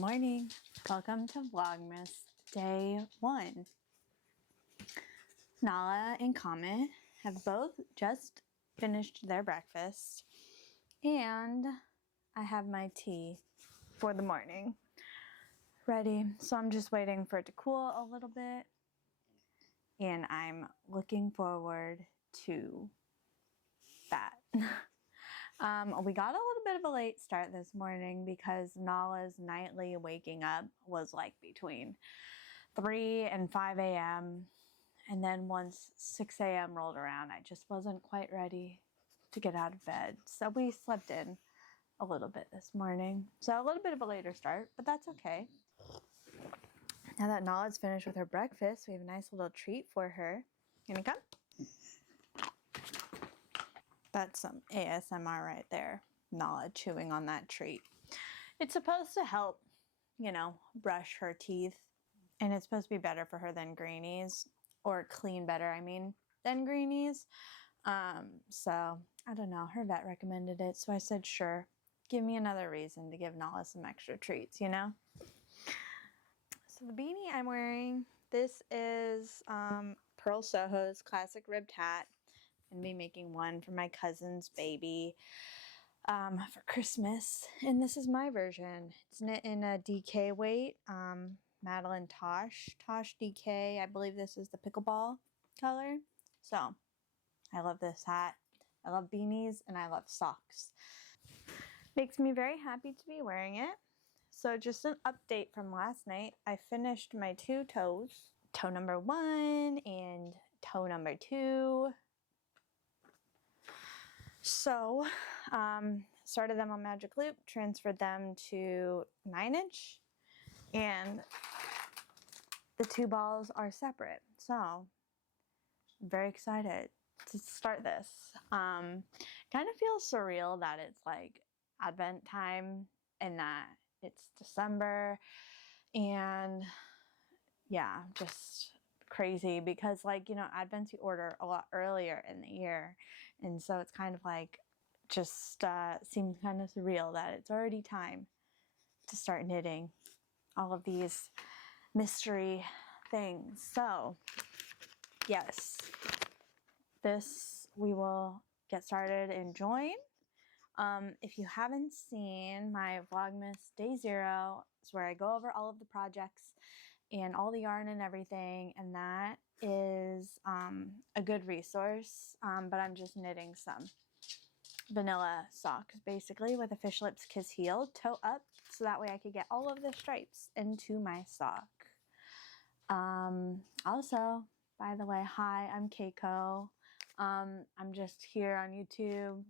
Good morning. Welcome to Vlogmas Day 1. Nala and Comet have both just finished their breakfast, and I have my tea for the morning ready. So I'm just waiting for it to cool a little bit, and I'm looking forward to that. We got a little bit of a late start this morning because Nala's nightly waking up was like between 3 and 5 a.m. And then once 6 a.m. rolled around, I just wasn't quite ready to get out of bed. So we slept in a little bit this morning. So a little bit of a later start, but that's okay. Now that Nala's finished with her breakfast, we have a nice little treat for her. Gonna come? That's some ASMR right there. Nala chewing on that treat. It's supposed to help, brush her teeth. And it's supposed to be better for her than greenies. Or clean better, than greenies. So, I don't know. Her vet recommended it. So I said, sure. Give me another reason to give Nala some extra treats, So the beanie I'm wearing, this is Purl Soho's classic ribbed hat. I'm going to be making one for my cousin's baby for Christmas. And this is my version. It's knit in a DK weight. Madeline Tosh DK. I believe this is the pickleball color. So, I love this hat. I love beanies and I love socks. Makes me very happy to be wearing it. So, just an update from last night. I finished my 2 toes. Toe number 1 and toe number 2. So, started them on Magic Loop, transferred them to 9-inch, and the 2 balls are separate. So, I'm very excited to start this. Kind of feels surreal that it's like Advent time and that it's December, and yeah, just crazy because Advent you order a lot earlier in the year, and so it's kind of like just seems kind of surreal that it's already time to start knitting all of these mystery things. So yes, this we will get started and join. If you haven't seen my Vlogmas Day 0, it's where I go over all of the projects and all the yarn and everything, and that is a good resource, but I'm just knitting some vanilla socks basically with a fish lips kiss heel toe up, so that way I could get all of the stripes into my sock. Also, by the way, hi, I'm Keiko. I'm just here on YouTube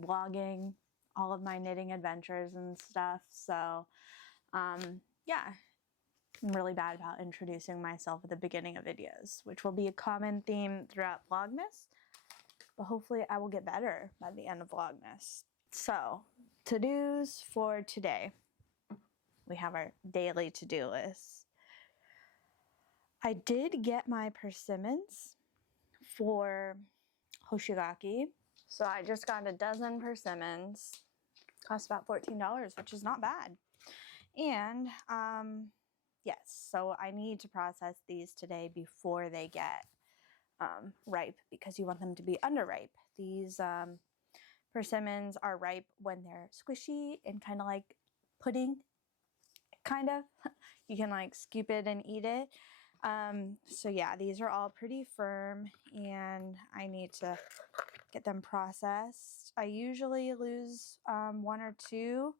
vlogging all of my knitting adventures and stuff. So yeah, I'm really bad about introducing myself at the beginning of videos, which will be a common theme throughout Vlogmas, but hopefully I will get better by the end of Vlogmas. So, to-dos for today. We have our daily to-do list. I did get my persimmons for hoshigaki. So I just got a dozen persimmons. Cost about $14, which is not bad. And yes, so I need to process these today before they get ripe, because you want them to be underripe. These persimmons are ripe when they're squishy and kind of like pudding, kind of. You can like scoop it and eat it. So yeah, these are all pretty firm and I need to get them processed. I usually lose 1 or 2.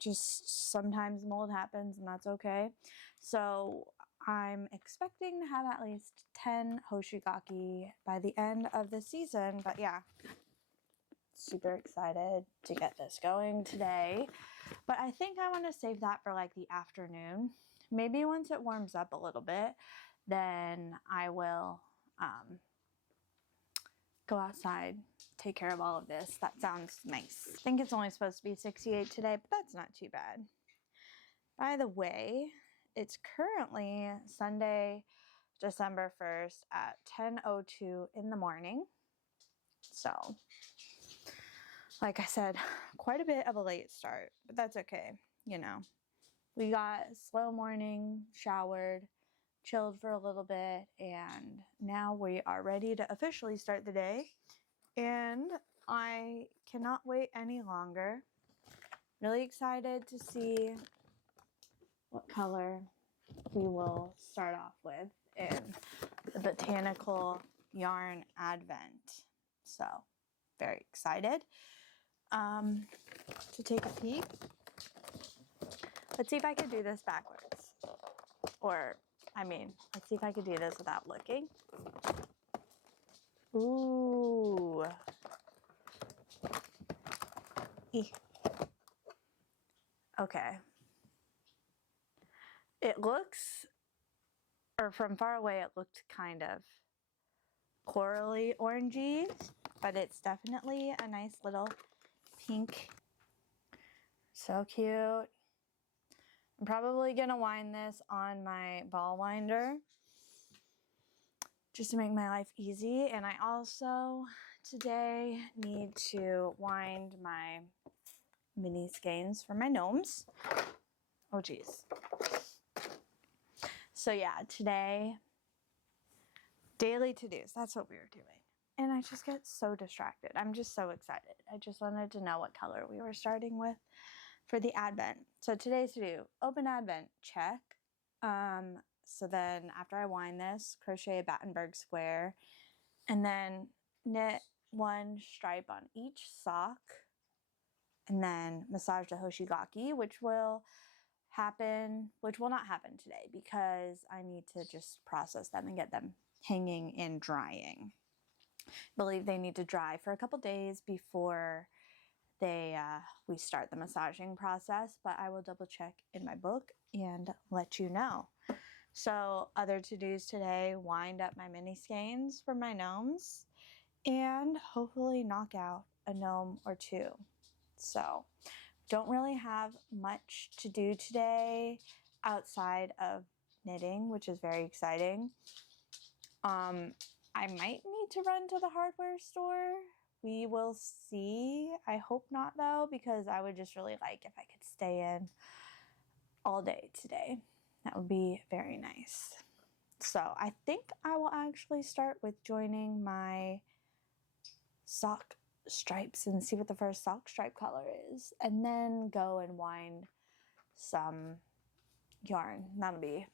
Just sometimes mold happens and that's okay. So I'm expecting to have at least 10 hoshigaki by the end of the season. But yeah, super excited to get this going today. But I think I want to save that for like the afternoon. Maybe once it warms up a little bit, then I will go outside, take care of all of this. That sounds nice. I think it's only supposed to be 68 today, but that's not too bad. By the way, it's currently Sunday, December 1st at 10:02 in the morning. So, like I said, quite a bit of a late start, but that's okay. you know, we got slow morning, showered, chilled for a little bit, and now we are ready to officially start the day. And I cannot wait any longer. Really excited to see what color we will start off with in the botanical yarn advent. So very excited to take a peek. Let's see if I could do this backwards. Or, I mean, let's see if I could do this without looking. Ooh. Okay. It looks, or from far away, it looked kind of corally orangey, but it's definitely a nice little pink. So cute. I'm probably gonna wind this on my ball winder just to make my life easy. And I also today need to wind my mini skeins for my gnomes. Oh geez. So yeah, today, daily to-dos, that's what we were doing. And I just get so distracted. I'm just so excited. I just wanted to know what color we were starting with for the advent. So today's to-do, open advent, check. So then after I wind this, crochet a Battenberg square and then knit one stripe on each sock and then massage the hoshigaki, which will not happen today because I need to just process them and get them hanging and drying. I believe they need to dry for a couple days before we start the massaging process, but I will double check in my book and let you know. So other to-dos today, wind up my mini skeins for my gnomes and hopefully knock out a gnome or two. So don't really have much to do today outside of knitting, which is very exciting. I might need to run to the hardware store. We will see. I hope not though, because I would just really like if I could stay in all day today. That would be very nice. So I think I will actually start with joining my sock stripes and see what the first sock stripe color is, and then go and wind some yarn. That'll be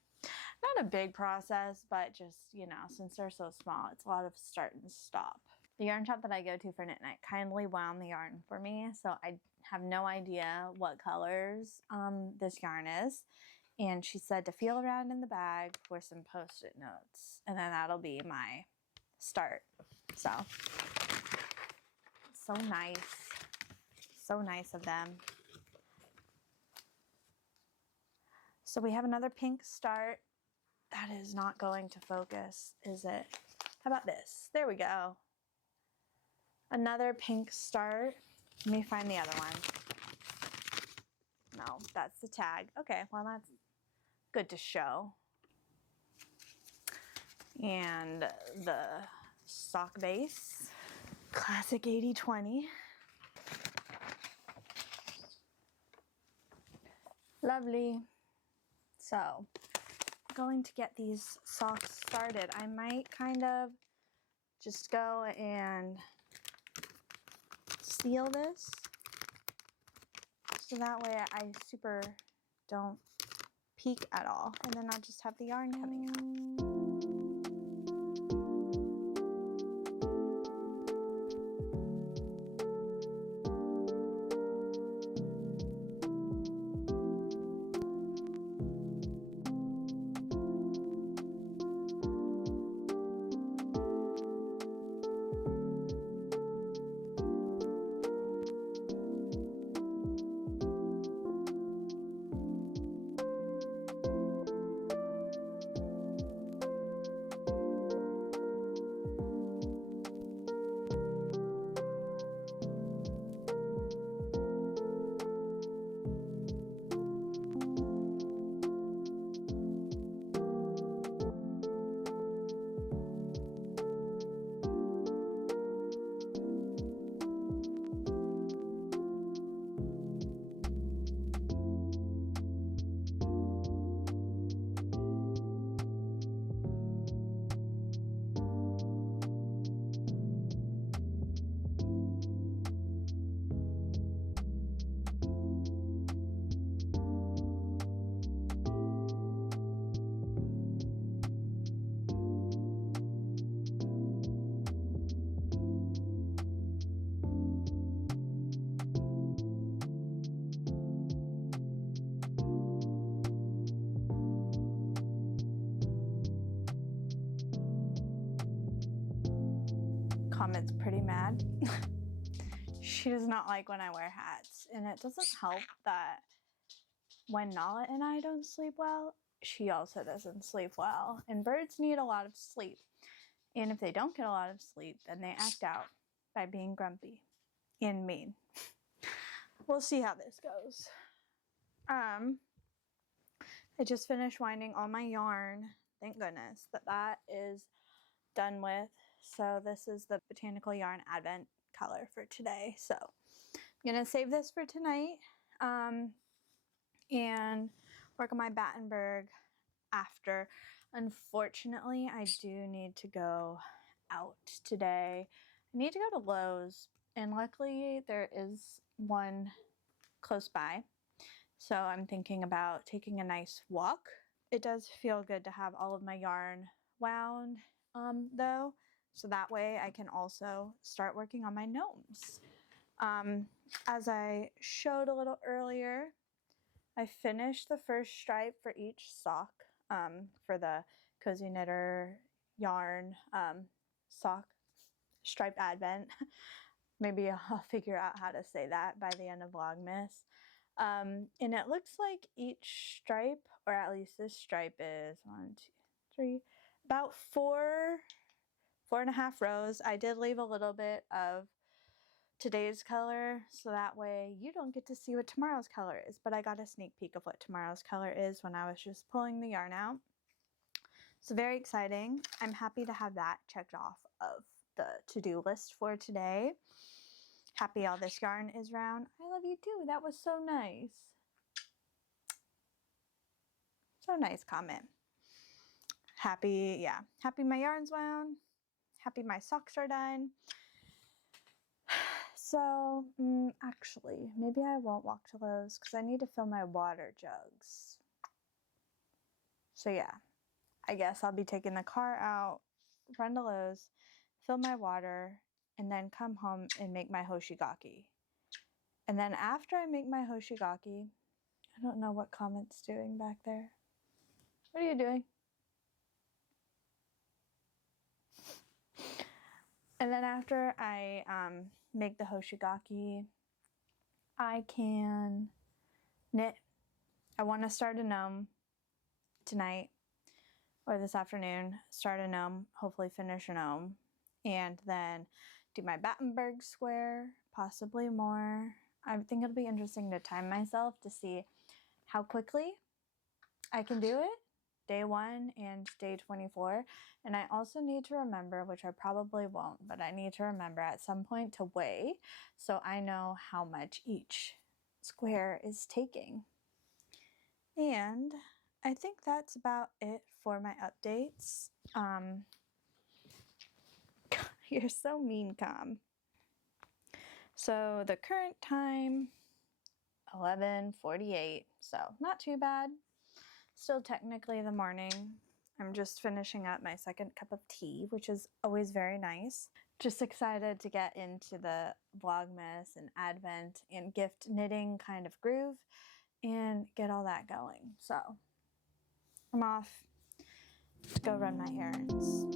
not a big process, but just, you know, since they're so small, it's a lot of start and stop. The yarn shop that I go to for knit night kindly wound the yarn for me, so I have no idea what colors this yarn is. And she said to feel around in the bag for some post-it notes, and then that'll be my start. So nice. So nice of them. So we have another pink start. That is not going to focus, is it? How about this? There we go. Another pink start. Let me find the other one. No, that's the tag. Okay, well that's good to show. And the sock base. Classic 80-20. Lovely. So, going to get these socks started. I might kind of just go and seal this so that way I super don't peek at all, and then I'll just have the yarn coming out. Comet's pretty mad. She does not like when I wear hats, and it doesn't help that when Nala and I don't sleep well, she also doesn't sleep well. And birds need a lot of sleep. And if they don't get a lot of sleep, then they act out by being grumpy and mean. We'll see how this goes. I just finished winding all my yarn. Thank goodness that is done with. So this is the Botanical Yarn Advent color for today. So I'm gonna save this for tonight and work on my Battenberg after. Unfortunately, I do need to go out today. I need to go to Lowe's, and luckily there is one close by. So I'm thinking about taking a nice walk. It does feel good to have all of my yarn wound though, so that way I can also start working on my gnomes. As I showed a little earlier, I finished the first stripe for each sock for the Cozy Knitter yarn sock striped advent. Maybe I'll figure out how to say that by the end of Vlogmas. And it looks like each stripe, or at least this stripe, is 1, 2, 3, about 4.5 rows. I did leave a little bit of today's color, so that way you don't get to see what tomorrow's color is, but I got a sneak peek of what tomorrow's color is when I was just pulling the yarn out. So very exciting. I'm happy to have that checked off of the to-do list for today. Happy all this yarn is round. I love you too. That was so nice. So nice comment. Happy my yarn's wound. Happy my socks are done. So, actually, maybe I won't walk to Lowe's because I need to fill my water jugs. So yeah, I guess I'll be taking the car out, run to Lowe's, fill my water, and then come home and make my hoshigaki. And then after I make my hoshigaki, I don't know what Comet's doing back there. What are you doing? And then after I make the hoshigaki, I can knit. I want to start a gnome tonight or this afternoon. Start a gnome, hopefully finish a gnome, and then do my Battenberg square, possibly more. I think it'll be interesting to time myself to see how quickly I can do it, day 1 and day 24. And I also need to remember, which I probably won't, but I need to remember at some point to weigh so I know how much each square is taking. And I think that's about it for my updates. You're so mean, Com. So the current time, 11:48, so not too bad. Still technically the morning. I'm just finishing up my second cup of tea, which is always very nice. Just excited to get into the Vlogmas and Advent and gift knitting kind of groove and get all that going. So I'm off to go run my errands.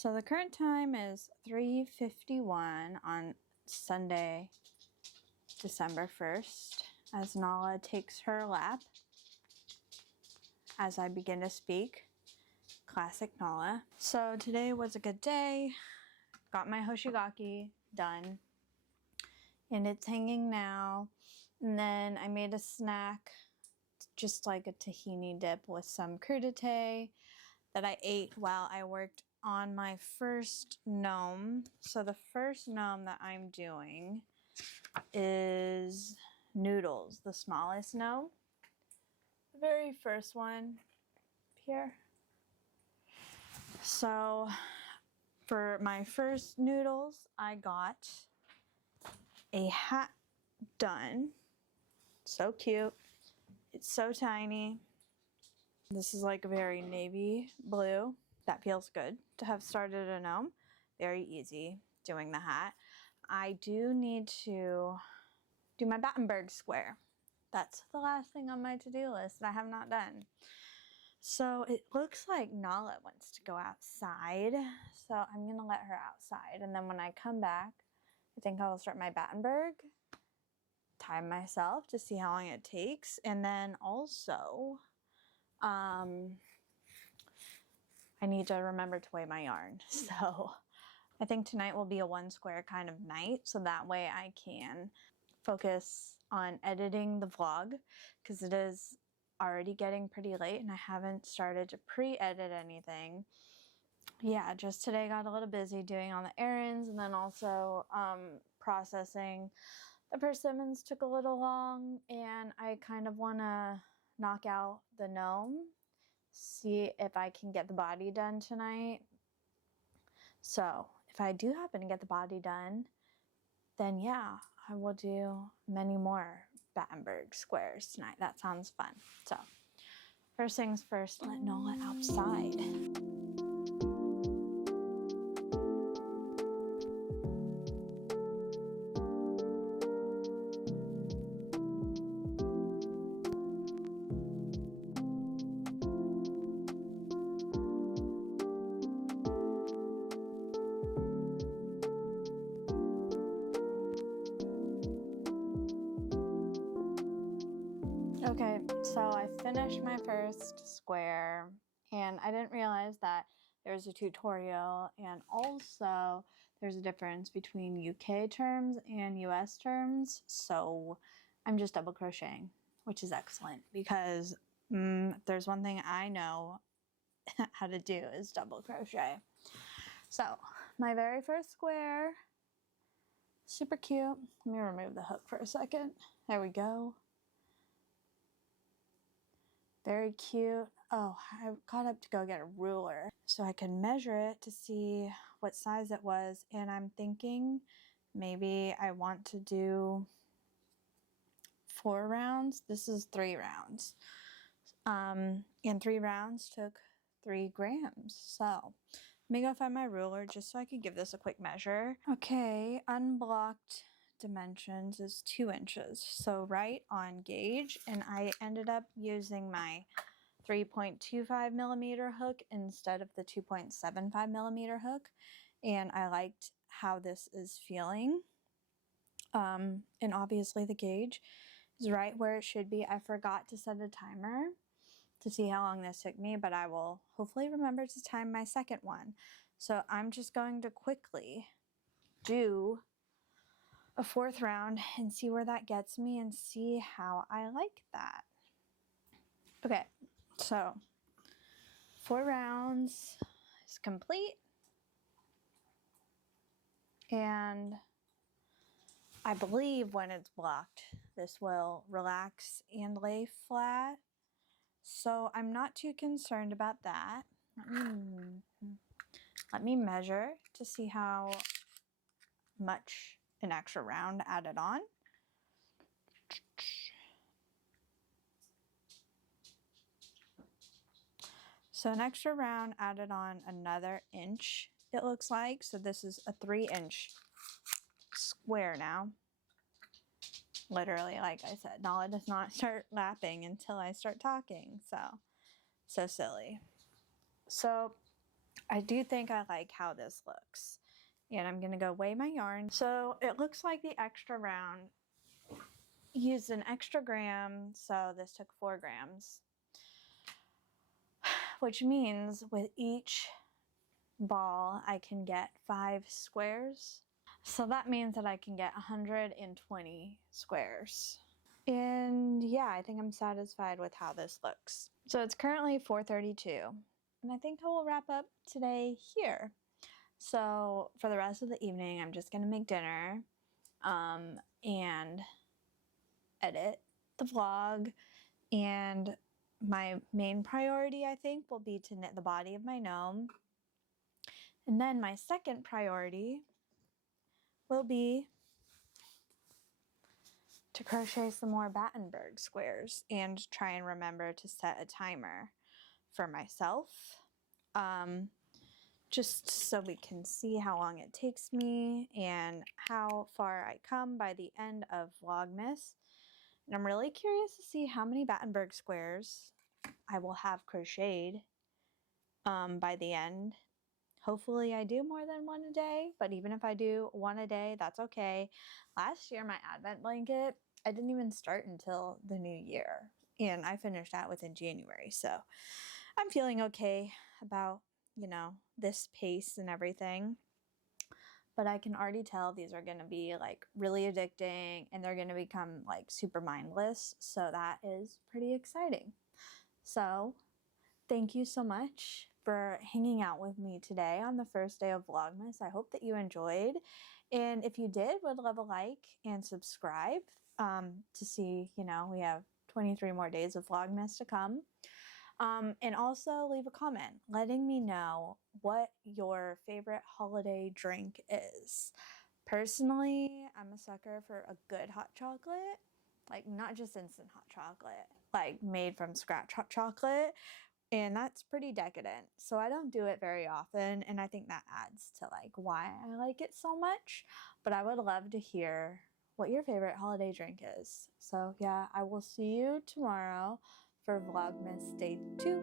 So the current time is 3:51 on Sunday, December 1st, as Nala takes her lap as I begin to speak. Classic Nala. So today was a good day. Got my hoshigaki done. And it's hanging now. And then I made a snack, just like a tahini dip with some crudité that I ate while I worked on my first gnome. So the first gnome that I'm doing is Noodles, the smallest gnome. The very first one here. So for my first Noodles, I got a hat done. So cute. It's so tiny. This is like a very navy blue. That feels good to have started a gnome. Very easy doing the hat. I do need to do my Battenberg square. That's the last thing on my to-do list that I have not done. So it looks like Nala wants to go outside. So I'm gonna let her outside. And then when I come back, I think I will start my Battenberg, time myself to see how long it takes. And then also, I need to remember to weigh my yarn. So I think tonight will be a 1 square kind of night. So that way I can focus on editing the vlog, because it is already getting pretty late and I haven't started to pre-edit anything. Yeah, just today got a little busy doing all the errands, and then also processing the persimmons took a little long, and I kind of want to knock out the gnome, see if I can get the body done tonight. So if I do happen to get the body done, then yeah, I will do many more Battenberg squares tonight. That sounds fun. So first things first, let Nola outside. Okay, so I finished my first square, and I didn't realize that there's a tutorial, and also there's a difference between UK terms and US terms, so I'm just double crocheting, which is excellent, because there's one thing I know how to do is double crochet. So my very first square, super cute. Let me remove the hook for a second. There we go. Very cute. Oh, I got up to go get a ruler so I can measure it to see what size it was. And I'm thinking maybe I want to do 4 rounds. This is 3 rounds. And 3 rounds took 3 grams. So let me go find my ruler just so I could give this a quick measure. Okay, unblocked dimensions is 2 inches, so right on gauge, and I ended up using my 3.25 millimeter hook instead of the 2.75 millimeter hook, and I liked how this is feeling. And obviously the gauge is right where it should be. I forgot to set a timer to see how long this took me, but I will hopefully remember to time my second one. So I'm just going to quickly do a 4th round and see where that gets me and see how I like that. Okay, so 4 rounds is complete, and I believe when it's blocked this will relax and lay flat, so I'm not too concerned about that. Let me measure to see how much an extra round added on. So an extra round added on another inch, it looks like. So this is a 3-inch square now. Literally, like I said, Nala does not start laughing until I start talking. So silly. So I do think I like how this looks. And I'm gonna go weigh my yarn. So it looks like the extra round used an extra gram, so this took 4 grams. Which means with each ball I can get 5 squares. So that means that I can get 120 squares. And yeah, I think I'm satisfied with how this looks. So it's currently 4:32, and I think I will wrap up today here. So for the rest of the evening, I'm just gonna make dinner and edit the vlog. And my main priority, I think, will be to knit the body of my gnome. And then my second priority will be to crochet some more Battenberg squares and try and remember to set a timer for myself. Just so we can see how long it takes me and how far I come by the end of Vlogmas. And I'm really curious to see how many Battenberg squares I will have crocheted by the end. Hopefully I do more than 1 a day, but even if I do 1 a day, that's okay. Last year, my Advent blanket, I didn't even start until the new year, and I finished that within January. So I'm feeling okay about, this pace and everything. But I can already tell these are going to be like really addicting, and they're going to become like super mindless. So that is pretty exciting. So thank you so much for hanging out with me today on the first day of Vlogmas. I hope that you enjoyed. And if you did, would love a like and subscribe to see, we have 23 more days of Vlogmas to come. And also leave a comment letting me know what your favorite holiday drink is. Personally, I'm a sucker for a good hot chocolate, like not just instant hot chocolate, like made from scratch hot chocolate. And that's pretty decadent. So I don't do it very often, and I think that adds to like why I like it so much. But I would love to hear what your favorite holiday drink is. So yeah, I will see you tomorrow for Vlogmas Day 2.